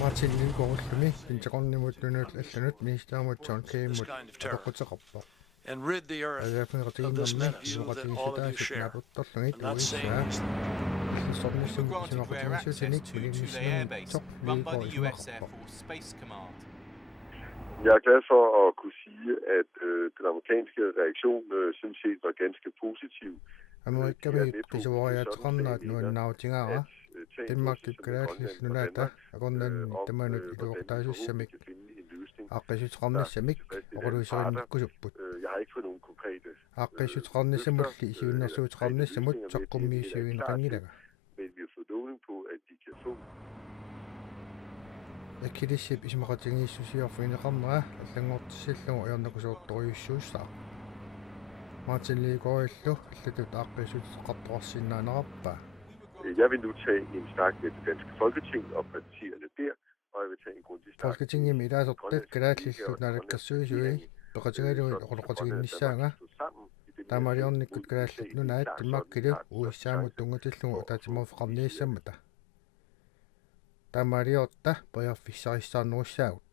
Martin Lidegaard-Lumi, Pentagonimut Lunut Allanut, Ministermut John Keimut, Apoqutaqarpoq. And rid the earth of this menace that all of you share. I'm not saying these Granted rare access to Thule Air Base, run by the US Air Force Space Command. Jeg er glad for at kunne sige, at den amerikanske reaktion sådan set var ganske positiv. Amerikkabi pisuariatqarnaat nuannautingaara Denmark-Galaatlisnunaata aqornan tamanut iluortaasussamik aqqisutqarnissamik oquluiserinnikkusupput aqqisutqarnissamulli isiunnersuutqarnissamut taqqummiissuineqangilaga akilissip ismaqatingiissusiorfineqarnera аллангортиссаллугу иорнакусуорторюссуусsaa Martin Lidegaard-Illu allatut aaqqisutqartoqarsinnaanераппа. Jeg vil nu tage en snak med det danske folketing og partierne der, og jeg vil tage en grundig snak. Folketinget med ilaasortat kalaallislut naalakkarsuisuи peqatigaluit oqorqatiginnissaanga taamaliornikkut kalaallut nunaat timmakkilu uissaamut tungatillugu taatimuuфеқарнииссаммата таамалиорта приарфиссарissаарнеруссаагут